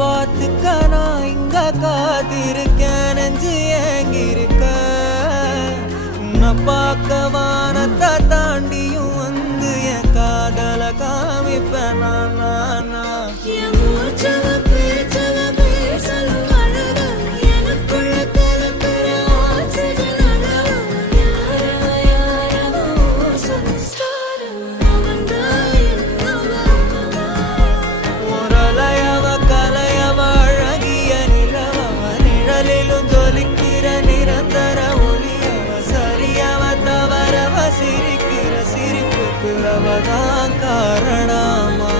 பார்த்துக்க நான் இங்க காத்திருக்கேன் நெஞ்சு ஏங்கிருக்க உன்னை பார்க்க வானத்தை தாண்டியும் வந்து என் காதல காமிப்பேன் நான் சிரிக்கிற சிரிப்புக்கு அவதான் காரணமா